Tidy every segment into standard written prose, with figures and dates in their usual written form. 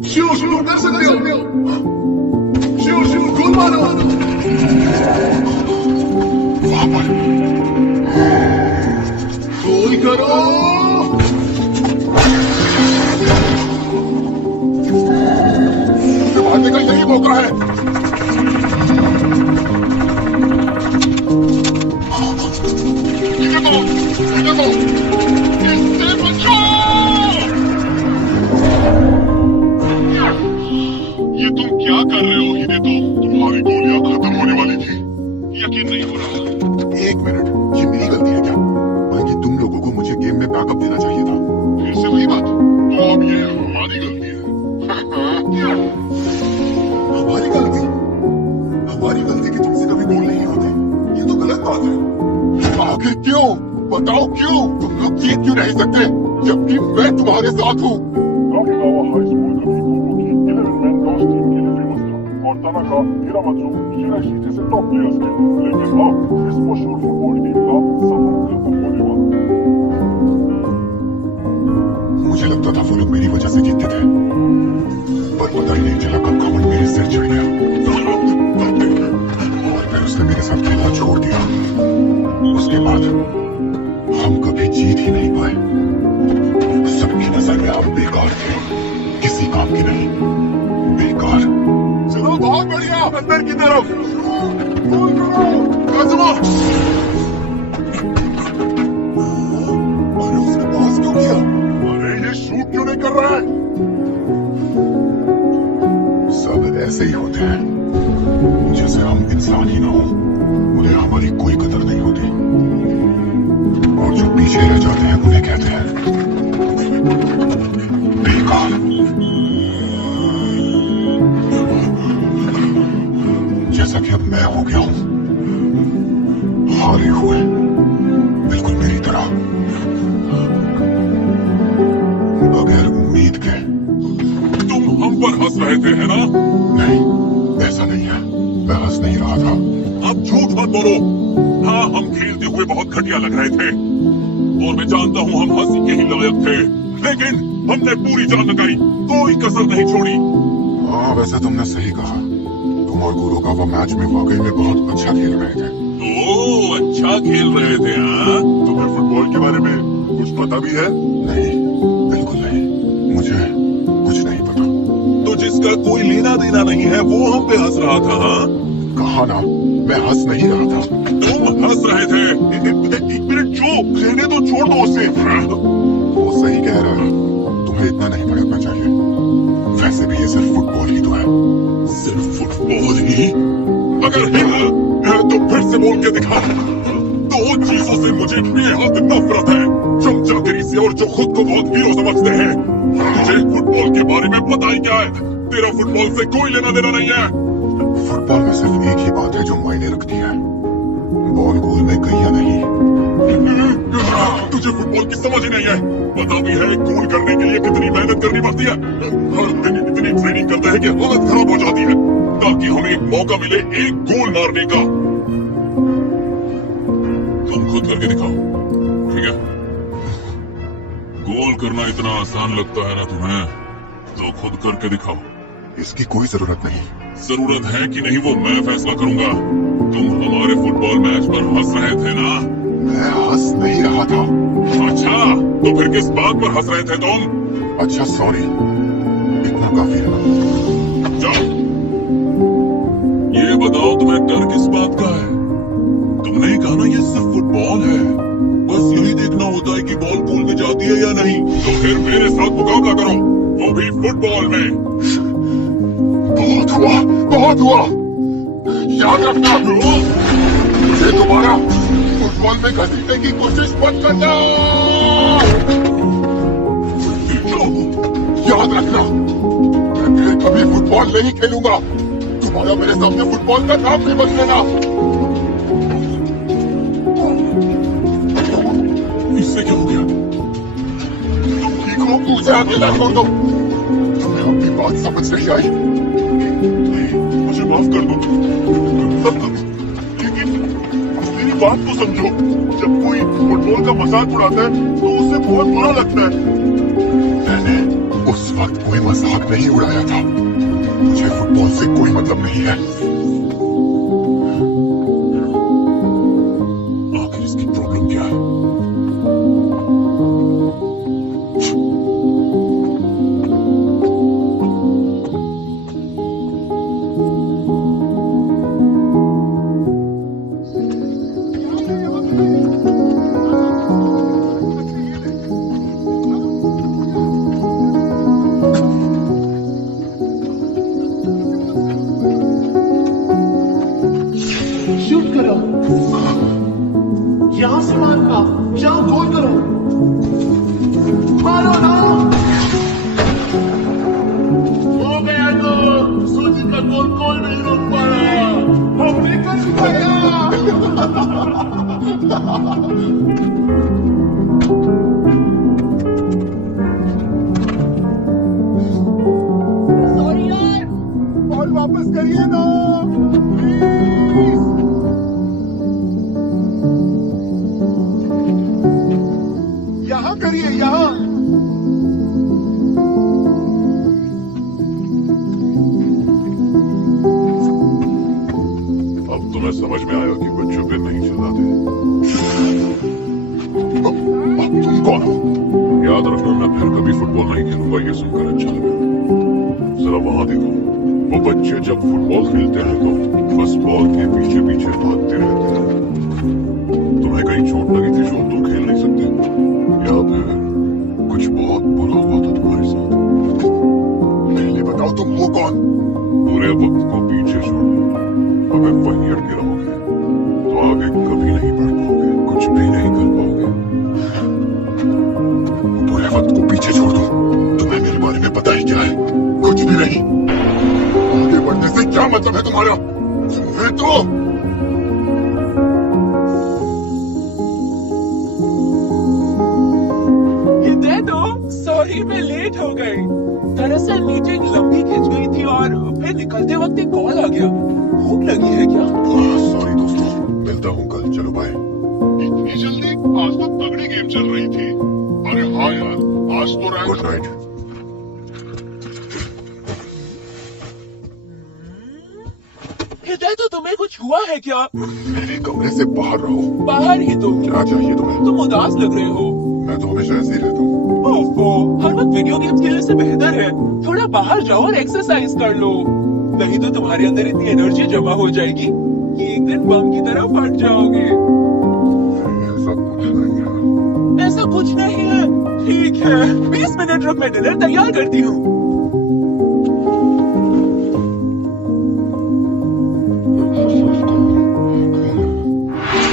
शिव शिव कर सकते हो, शिव शिव गोल मारो, वापस गोल करो, भागने का यही मौका है। देखो, इससे बचो। ये तुम क्या कर रहे हो हिदेतो? तुम्हारी गोलियां खत्म होने वाली थी, यकीन नहीं हो रहा। एक मिनट, ये मेरी गलती है क्या? बाकी तुम लोगों को मुझे गेम में बैकअप देना चाहिए था। फिर से वही बात, तो अब ये हमारी गलती है। हमारी गलती? हमारी गलती कि तुमसे कभी गोल नहीं होते, ये तो गलत बात है। आखिर क्यों? बताओ क्यों? तुम लोग जीत क्यों नहीं सकते जबकि मैं तुम्हारे साथ हूँ? कामिगावा हाई स्कूल कभी गोगो की 11 मैन टॉस टीम के लिए फेमस था और तनाका, हिरामात्सु, शिराइशी जैसे टॉप प्लेयर्स थे, लेकिन अब इस मशहूर फुटबॉल टीम का सफर खत्म होने वाला है। मुझे लगता था वो लोग मेरी वजह से जीतते थे, पर पता ही नहीं चला कब घमंड मेरे सिर चढ़ गया और फिर उसने मेरे साथ खेलना छोड़ दिया। उसके बाद हम कभी जीत ही नहीं पाए। सबकी नजर में हम बेकार थे, किसी काम के नहीं, बेकार। चलो बहुत बढ़िया, अंदर की तरफ गोल करो, काजुमा। अरे उसने पास क्यों किया? अरे ये शूट क्यों नहीं कर रहा है? सब ऐसे ही होते हैं, जैसे हम इंसान ही ना हो, उन्हें हमारी कोई कदर नहीं होती और जो पीछे रह जाते हैं उन्हें कहते हैं बेकार। जैसा कि अब मैं हो गया हूं, हारे हुए, बिल्कुल मेरी तरह, बगैर उम्मीद के। तुम हम पर हंस रहे थे, है ना? नहीं, ऐसा नहीं है, मैं हंस नहीं रहा था। अब झूठ मत बोलो। हाँ, हम खेलते हुए बहुत घटिया लग रहे थे और मैं जानता हूँ हम हंसी के ही लायक थे, लेकिन हमने पूरी जान लगाई, कोई कसर नहीं छोड़ी। हाँ, वैसे तुमने सही कहा। तुम और कुरोकावा मैच में वाकई में बहुत अच्छा खेल रहे थे। ओह, अच्छा खेल रहे थे। हाँ, तुम्हें फुटबॉल के बारे में कुछ पता भी है? नहीं, बिल्कुल नहीं, मुझे कुछ नहीं पता। तो जिसका कोई लेना देना नहीं है वो हम पे हंस रहा था। हाँ, कहा ना, मैं हंस नहीं रहा था। तुम हंस रहे थे। एक मिनट, जो रहने दो, छोड़ दो उसे। वो सही कह रहा है, तुम्हें इतना नहीं भड़कना चाहिए। वैसे भी ये सिर्फ फुटबॉल ही तो है। सिर्फ फुटबॉल ही? अगर है तो फिर से बोल के दिखा। दो चीजों से मुझे बेहद नफरत है, चमचागिरी से और जो खुद को बहुत हीरो समझते हैं। तुझे फुटबॉल के बारे में पता ही क्या है? तेरा फुटबॉल से कोई लेना देना नहीं है। फुटबॉल में सिर्फ एक ही बात है जो मायने रखती है, बॉल गोल में गई या नहीं। तुझे फुटबॉल की समझ ही नहीं है। पता भी है गोल करने के लिए कितनी मेहनत करनी पड़ती है। हर दिन इतनी ट्रेनिंग करते हैं कि हालत खराब हो जाती है ताकि हमें एक मौका मिले एक गोल मारने का। तुम खुद करके दिखाओ, ठीक है? गोल करना इतना आसान लगता है ना तुम्हें, तो खुद करके दिखाओ। इसकी कोई जरूरत नहीं। जरूरत है कि नहीं वो मैं फैसला करूंगा। तुम हमारे फुटबॉल मैच पर हंस रहे थे ना? मैं हंस नहीं रहा था। अच्छा, तो फिर किस बात पर हंस रहे थे तुम? अच्छा, सॉरी, इतना काफी है। जाओ, ये बताओ तुम्हें डर किस बात का है? तुमने ही कहा ना ये सिर्फ फुटबॉल है, बस यही देखना होता है कि बॉल गोल में जाती है या नहीं। तो फिर मेरे साथ मुकाबला करो, वो भी फुटबॉल में। बहुत हुआ, बहुत हुआ। याद रखना, मुझे दोबारा फुटबॉल में घसीटने की कोशिश मत करना। याद रखना, मैं फिर कभी फुटबॉल नहीं खेलूंगा। तुम्हारा मेरे सामने फुटबॉल का नाम भी मत लेना। इससे क्या हो गया? तुम ठीक हो? मुझे अकेला छोड़ दो। तुम्हें अपनी बात समझ नहीं आई। मुझे माफ कर दो, लेकिन मेरी बात तो समझो। जब कोई फुटबॉल का मजाक उड़ाता है तो उसे बहुत बुरा लगता है। मैंने उस वक्त कोई मजाक नहीं उड़ाया था। मुझे फुटबॉल से कोई मतलब नहीं है। आखिर इसकी प्रॉब्लम क्या है? शूट करो, यहां से मारना, यहाँ गोल करो, मारो ना। हो गया गोल। सूची का गोल कोई नहीं रोक पाया, हमने कर दिखाया। सॉरी यार, बॉल वापस करिए ना प्लीज। यहाँ करिए, यहाँ। अब तुम्हें समझ में आया कि बच्चों पे नहीं चलाते। अब तुम कौन हो? याद रखना, मैं फिर कभी फुटबॉल नहीं खेलूंगा, ये सुनकर अच्छा लगा। जरा वहां देखो, वो बच्चे जब फुटबॉल खेलते हैं तो बस बॉल के पीछे पीछे भागते रहते हैं। तुम्हें कहीं चोट लगी थी जो तुम खेल नहीं सकते, या फिर कुछ बहुत बुरा हुआ था तुम्हारे साथ? पहले बताओ तुम हो कौन? पूरे वक्त को पीछे छोड़ दो। अगर वहीं अटके रहोगे तो आगे कभी नहीं बढ़ पाओगे, कुछ भी नहीं कर पाओगे। पूरे वक्त को पीछे छोड़ दो। तुम्हें मेरे बारे में पता ही क्या है? कुछ भी नहीं। आगे बढ़ने से क्या मतलब है तुम्हारा? तुम्हें तो ये दे दो। सॉरी, मैं लेट हो गई। दरअसल मीटिंग लंबी खिंच गई थी और फिर निकलते वक्त एक कॉल आ गया। भूख लगी है क्या? सॉरी दोस्तों, मिलता हूँ कल। चलो बाय। इतनी जल्दी? आज तो तगड़ी गेम चल रही थी। अरे हाँ यार, आज तो रैंक गुड नाइट। हिदायत, तो तुम्हें कुछ हुआ है क्या? मेरे कमरे से बाहर रहो। बाहर ही तो। क्या चाहिए तुम्हें? तुम उदास लग रहे हो। मैं तो हमेशा ऐसे ही रहता हूँ। ओफो, हर वक्त वीडियो गेम्स खेलने से बेहतर है थोड़ा बाहर जाओ और एक्सरसाइज कर लो। नहीं तो तुम्हारे अंदर इतनी एनर्जी जमा हो जाएगी कि एक दिन बम की तरह फट जाओगे। ऐसा कुछ नहीं है। ऐसा कुछ नहीं है। ठीक है, 20 मिनट रुक, मैं डिनर तैयार करती हूँ।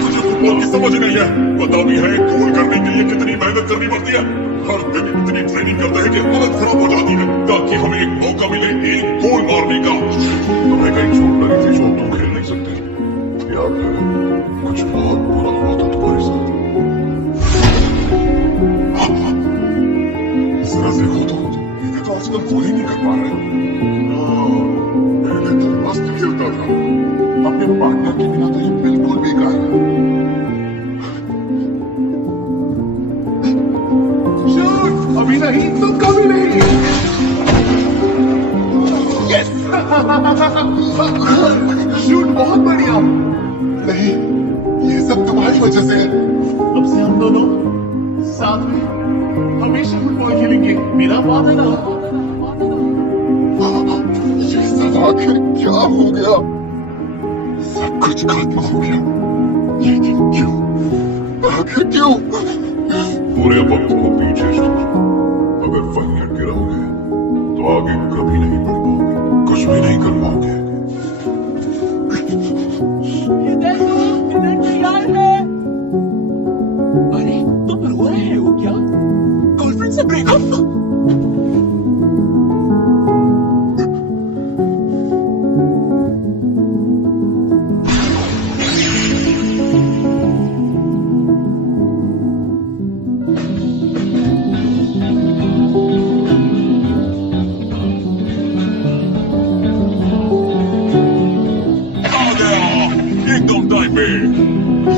तुझे फुटबॉल की समझ नहीं है। पता भी है गोल करने के लिए कितनी मेहनत करनी पड़ती है। हर दिन इतनी ट्रेनिंग करते हैं कि हालत खराब हो जाती है ताकि हमें एक मौका मिले एक गोल मारने का। तुम्हें कहीं चोट लगी थी जो तुम खेल नहीं सकते, या फिर कुछ बहुत बुरा हुआ था तुम्हारे साथ? जरा देखो तो, ये तो आजकल गोल ही नहीं कर पा रहे। पहले तो मस्त खेलता था, अपने पार्टनर के बिना तो ये बिल्कुल बेकार है। शूट, अभी नहीं तो कभी नहीं। यस। शूट बहुत बढ़िया। नहीं, ये सब तुम्हारी वजह से है। अब से हम दोनों साथ में हमेशा फुटबॉल खेलेंगे, मेरा वादा ना। ये सब आखिर क्या हो गया? सब कुछ खत्म हो गया, लेकिन क्यों? आखिर क्यों? पूरे वक्त को पीछे छोड़ो। अगर वहीं अटके रहोगे तो आगे कभी नहीं बढ़ पाओगे, कुछ भी नहीं कर पाओगे। ये देखो, डिनर तैयार है। अरे, तुम रो रहे हो क्या? गर्लफ्रेंड से ब्रेकअप? एकदम टाइम पे।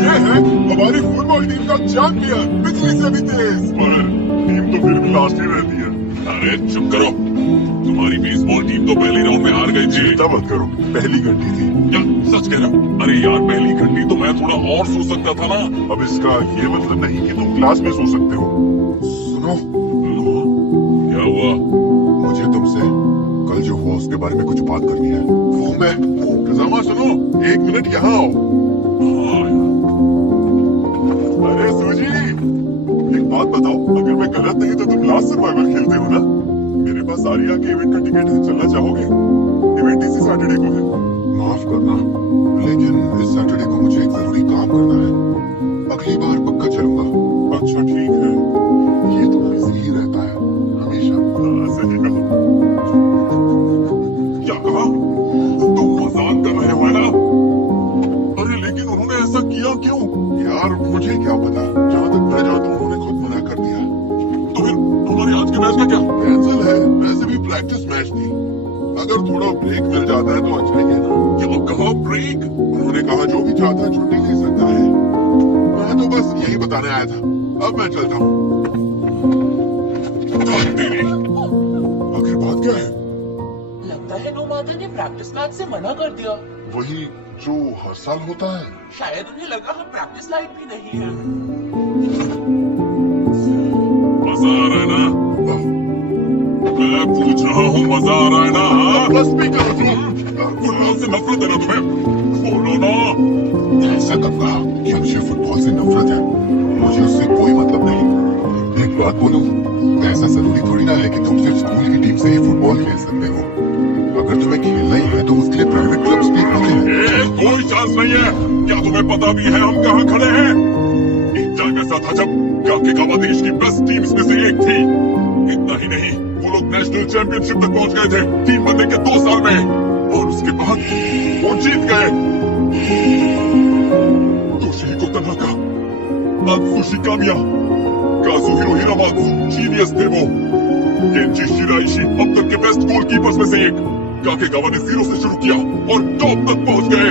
ये है हमारी फुटबॉल टीम का चैंपियन, बिजली से भी तेज। पर टीम तो फिर भी लास्ट ही रहती है। अरे चुप करो, तुम्हारी बेसबॉल टीम तो पहले राउंड में हार गई थी। चिंता मत करो, पहली घंटी थी। क्या सच कह रहा? अरे यार पहली घंटी तो मैं थोड़ा और सो सकता था ना। अब इसका ये मतलब नहीं कि तुम क्लास में सो सकते हो। सुनो, क्या हुआ? मुझे तुमसे कल जो हुआ उसके बारे में कुछ बात करनी है। वो मैं रजामा, सुनो, 1 मिनट यहाँ आओ। हाँ यार। अरे सूजी, एक बात बताओ, अगर मैं गलत नहीं तो तुम लास्ट सर्वाइवल खेलते हो ना? मेरे पास आर्या के इवेंट का टिकट है, चलना चाहोगे? इवेंट इसी सैटरडे को है। माफ करना, लेकिन इस सैटरडे को मुझे एक जरूरी काम करना है। अगली बार पक्का चलूंगा। अच्छा ठीक है, ये तो बिजी ही रहता है हमेशा। सही कहा। क्या कहा? तुम मजाक कर रहे हो ना? अरे लेकिन उन्होंने ऐसा किया क्यों? यार मुझे क्या पता, जहाँ तक मैं जानता हूँ उन्होंने खुद मना कर दिया। तो फिर हमारे आज के मैच का क्या? कैंसिल है, वैसे भी प्रैक्टिस मैच थी। अगर थोड़ा ब्रेक मिल जाता है तो अच्छा ही है ना। क्या कहा ब्रेक? उन्होंने कहा जो भी चाहता है छुट्टी ले सकता है। मैं तो बस यही बताने आया था। अब मैं चलता हूँ। आखिर बात क्या है? लगता है नोमादा ने प्रैक्टिस मैच से मना कर दिया। वही जो हर साल होता है। शायद उन्हें लगा हम प्रैक्टिस लायक भी नहीं है। मजा आ रहा है ना? मैं पूछ रहा हूँ, मजा आ रहा है ना? हाँ? बस भी करो तुम। फुटबॉल से नफरत है ना तुम्हें? बोलो ना। ऐसा कब कहा कि मुझे फुटबॉल से नफरत है? मुझे उससे कोई मतलब नहीं। एक बात बोलूं, ऐसा जरूरी थोड़ी ना है कि तुम सिर्फ स्कूल की टीम से ही फुटबॉल खेल सकते हो। अगर तुम्हें खेलना ही है तो उसके लिए प्राइवेट क्लब्स भी होते हैं। कोई चांस नहीं है। क्या तुम्हें पता भी है हम कहाँ खड़े हैं? एक टाइम ऐसा था जब काकेकावा देश की बेस्ट टीम्स में से एक थी। इतना ही नहीं, वो लोग नेशनल चैंपियनशिप तक पहुंच गए थे टीम बनने के 2 साल में, और उसके बाद वो जीत गए। तोशिहिको तनाका, आत्सुशी कामिया, काजुहिरो हिरामात्सु जीनियस थे वो। केंजी शिराइशी अब तक के बेस्ट गोलकीपर्स में से एक। काकेगावा ने 0 से शुरू किया और टॉप तक पहुंच गए।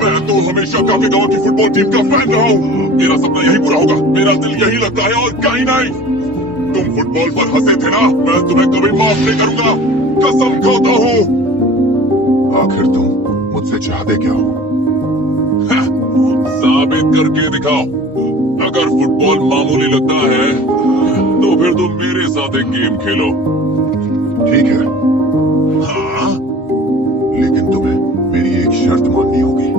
मैं तो हमेशा काकेगावा की फुटबॉल टीम का फैन रहा हूँ। मेरा सपना यही पूरा होगा, मेरा दिल यही लगता है और कहीं नहीं। तुम फुटबॉल पर हंसे थे ना, मैं तुम्हें कभी माफ नहीं करूंगा, कसम खाता हूँ। आखिर तुम मुझसे चाहते क्या हो? साबित करके दिखाओ। अगर फुटबॉल मामूली लगता है तो फिर तुम मेरे साथ एक गेम खेलो। ठीक है, हाँ? लेकिन तुम्हें मेरी एक शर्त माननी होगी।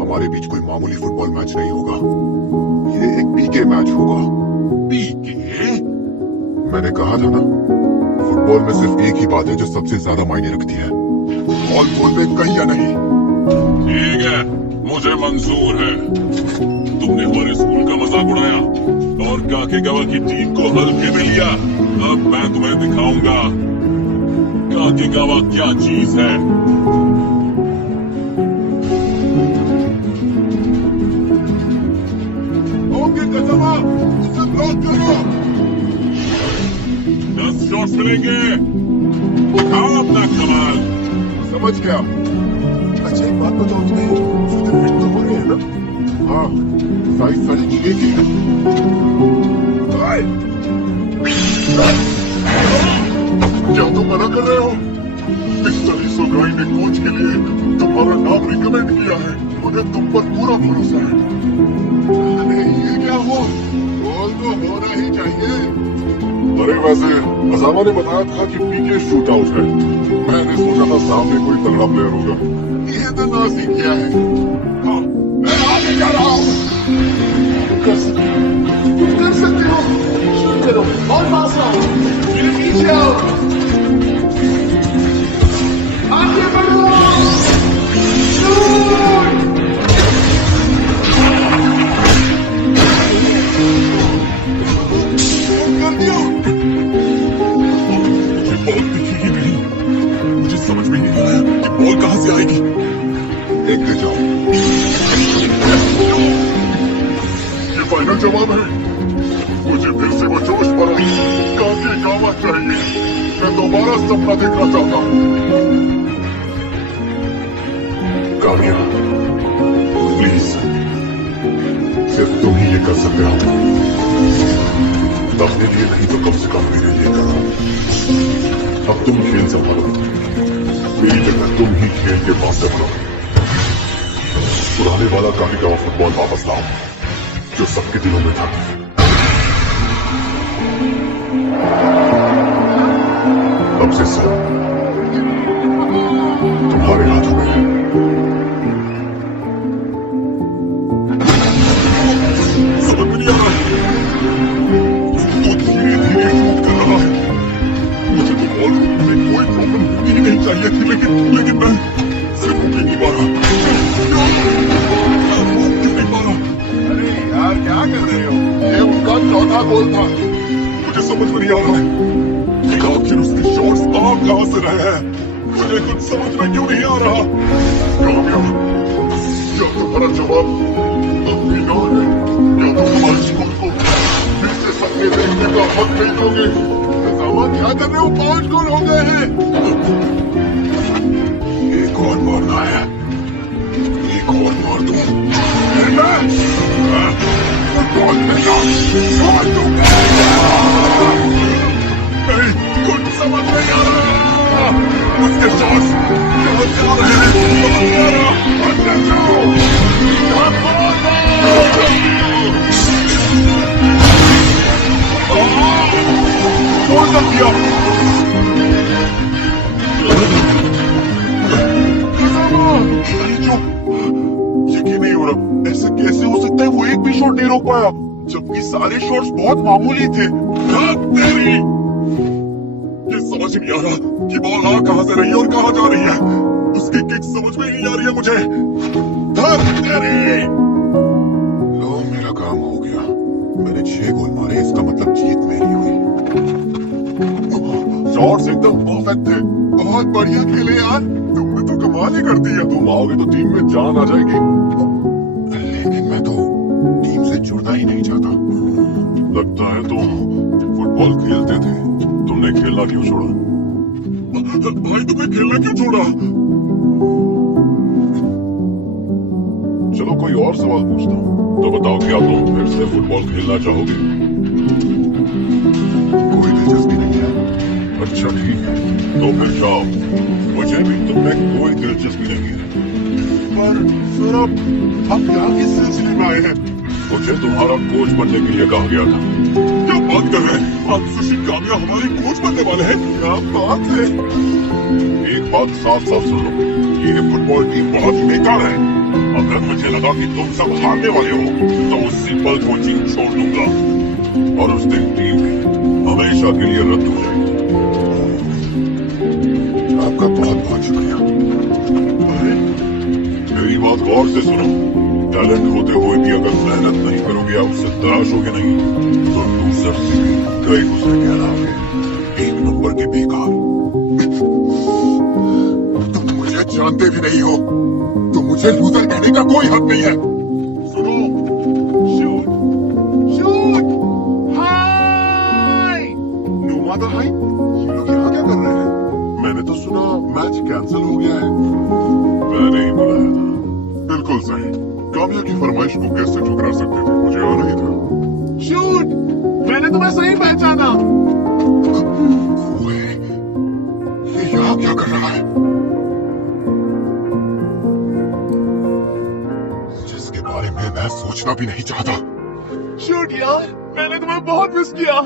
हमारे बीच कोई मामूली फुटबॉल मैच नहीं होगा, ये एक पीके मैच होगा। पीके? मैंने कहा था ना, फुटबॉल में सिर्फ एक ही बात है जो सबसे ज्यादा मायने रखती है, बॉल गोल में कहीं या नहीं। ठीक है, मुझे मंजूर है। तुमने हमारे स्कूल का मजाक उड़ाया और काकेगावा की टीम को हल्के में लिया। अब मैं तुम्हें दिखाऊंगा काकेगावा क्या चीज है। ओके कदमा, इसे ब्लॉक करो। 10 शॉट्स मिलेंगे। दिखाओ अपना कमाल। समझ गया। अच्छा एक बात बताओ, तुम्हें फिट तो हो रहे हैं ना? हाँ, साइज सारी ठीक ही है। क्या तुम मना कर रहे हो? पिस्टली सोगाई ने कोच के लिए तुम्हारा नाम रिकमेंड किया है। उन्हें तुम पर पूरा भरोसा है। अरे ये क्या हुआ? गोल तो होना ही चाहिए। अरे वैसे अजामा ने बताया था कि पीके शूट आउट है। मैंने सोचा था सामने कोई तगड़ा प्लेयर होगा। ये तो ना सीख गया है। हाँ, मैं आगे जा रहा हूँ। कर सकते हो। शूट करो और पास आओ, मेरे पीछे आओ, आगे बढ़ो, शूट। कर दिया। मुझे बॉल दिखेगी नहीं। मुझे समझ में नहीं आया कि बॉल कहाँ से आएगी। देखते जाओ। ये फाइनल जवाब है। मुझे फिर से वो जोश भरा काकेगावा चाहिए। मैं दोबारा सपना देखना चाहता हूँ। कामिया, प्लीज, सिर्फ तुम ही ये कर सकते हो। अपने लिए नहीं तो कम से कम मेरे लिए करो। अब तुम खेल संभालो, मेरी जगह तुम ही खेल के मास्टर बनो। पुराने वाला काफी फुटबॉल वापस लाओ जो सबके दिलों में था। अब से सब तुम्हारे हाथों में है। समझ में नहीं आ रहा, तो धीरे धीरे शूट कर रहा है। मुझे तो बॉल में कोई प्रॉब्लम होनी ही नहीं चाहिए थी, लेकिन मैं सिर्फ रोक नहीं पा रहा। रोक क्यों नहीं पा रहा? अरे यार क्या कर रहे हो? ये उनका चौथा गोल था। मुझे समझ में नहीं आ रहा है कि आखिर उसके शॉट्स आ कहां से रहे हैं। मुझे कुछ समझ में क्यों नहीं आ रहा। कामयाब, क्या तुम्हारा जवाब अभी ना है, या तो हमारे स्कूल को फिर से सपने देखने का हक नहीं दोगे। सामान क्या कर रहे हो? 5 गोल हो गए हैं। एक और मारना है, एक और मार दूं फिर मैं फुटबॉल खेलना छोड़ दूंगा। नहीं, कुछ समझ नहीं आ रहा। उसके शॉट्स कहां से आ रहे हैं? समझ नहीं आ रहा। अंदर जाओ। गोल कर दिया। ये जो यकीन नहीं हो रहा, ऐसे कैसे हो सकता है? वो एक भी शॉट नहीं रोक पाया, जबकि सारे शॉट्स बहुत मामूली थे। तेरी ये समझ नहीं आ रहा कि बॉल आ कहां से रही है और कहां जा रही है। उसकी किक समझ में ही नहीं आ रही है मुझे। तेरी लो, मेरा काम हो गया। मैंने 6 गोल मारे, इसका मतलब जीत मेरी हुई। शॉट्स एकदम परफेक्ट थे। बहुत बढ़िया खेले यार, तुमने तो कमाल ही कर दिया। तुम आओगे तो टीम में जान आ जाएगी। लेकिन मैं तो टीम से जुड़ना ही नहीं चाहता। लगता है तुम फुटबॉल खेलते थे, तुमने खेलना क्यों छोड़ा? भाई तुमने खेलना क्यों छोड़ा? चलो कोई और सवाल पूछता हूँ, तो बताओ क्या तुम फिर से फुटबॉल खेलना चाहोगे? कोई दिलचस्पी नहीं है। अच्छा ठीक है, तो फिर जाओ। मुझे भी तुममें कोई दिलचस्पी नहीं है। पर सर आप यहाँ किस सिलसिले में आए हैं? मुझे तुम्हारा कोच बनने के लिए कहा गया था। क्या बात कर रहे हैं आप? सुशी कामिया हमारे कोच बनने वाले हैं? क्या बात है? एक बात साफ साफ सुन लो, ये फुटबॉल टीम बहुत ही बेकार है। अगर मुझे लगा कि तुम सब हारने वाले हो, तो उसी पल कोचिंग छोड़ दूंगा और उस दिन टीम भी हमेशा के लिए रद्द हो जाएगी। आपका बहुत बहुत शुक्रिया। मेरी बात गौर से सुनो, टैलेंट होते हुए भी अगर मेहनत नहीं करोगे या उससे तराशोगे नहीं, तो लूजर से भी कई गुजर के अलावे 1 नंबर के बेकार। तुम मुझे जानते भी नहीं हो, तो मुझे लूजर कहने का कोई हक नहीं है। सुनो, शूट शूट हाय। नो मदर हाई, ये लोग यहाँ क्या कर रहे हैं? मैंने तो सुना मैच कैंसिल हो गया है। मैंने ही बुलाया था। बिल्कुल सही। कामिया की फरमाइश को कैसे ठुकरा सकते थे? मुझे आना ही था। शूट, मैंने तुम्हें सही पहचाना। ओए, ये यहाँ क्या कर रहा है? जिसके बारे में मैं सोचना भी नहीं चाहता। शूट यार, मैंने तुम्हें बहुत मिस किया।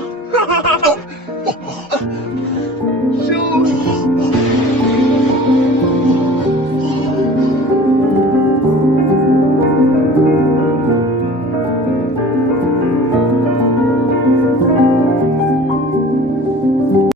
शूट।